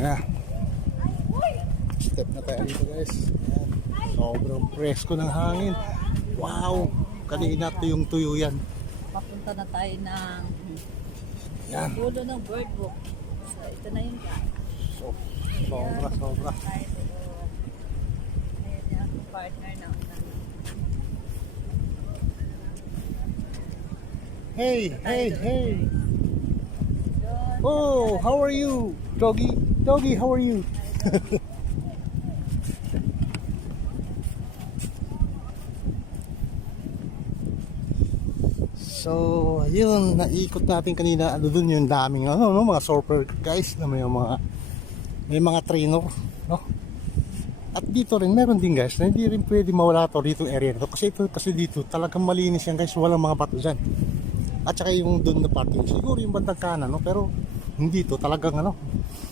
Yeah. Step na tayo dito guys. Ayan. Sobrang presko ng hangin. Wow! Kanina tuyong-tuyo yan. Papunta na tayo ng Yan. dulo ng bird book. So, ito na yung guys. Sobra. Tayo doon. Ayan yung partner na. Hey! Doon. Oh, how are you? Doggy, how are you? So, yun, naikot natin kanina, ano dun yung daming mga surfer guys na may mga trainer, no? At dito rin meron din guys na hindi rin pwede mawala to dito area na to kasi dito talagang malinis yan guys, walang mga bato dyan. At saka yung dun na part yun, siguro yung bandang kanan, no? Pero hindi to talagang